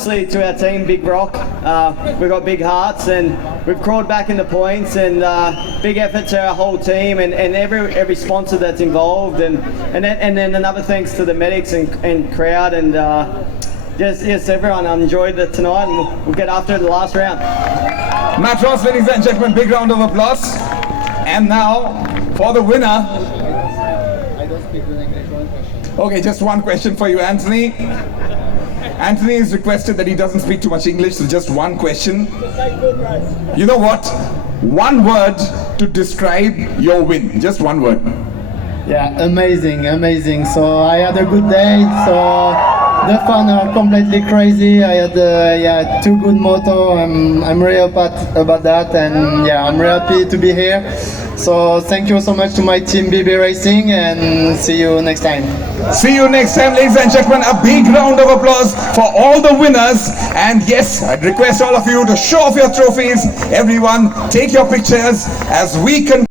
To our team, Big Rock, we've got big hearts and we've crawled back into points, and big effort to our whole team and every sponsor that's involved, and then another thanks to the medics and crowd, and yes everyone. I enjoyed it tonight, and we'll get after it in the last round. Matt Ross, ladies and gentlemen, big round of applause. And now for the winner. I don't speak in English. One question. Okay, just one question for you, Anthony. Anthony has requested that he doesn't speak too much English, so just one question. You know what? One word to describe your win. Just one word. Yeah, amazing. So I had a good day. So the fans are completely crazy. I had two good motos. I'm really happy about that, and yeah, I'm really happy to be here. So thank you so much to my team BB Racing, and see you next time. See you next time, ladies and gentlemen. A big round of applause for all the winners. And yes, I'd request all of you to show off your trophies. Everyone, take your pictures as we continue.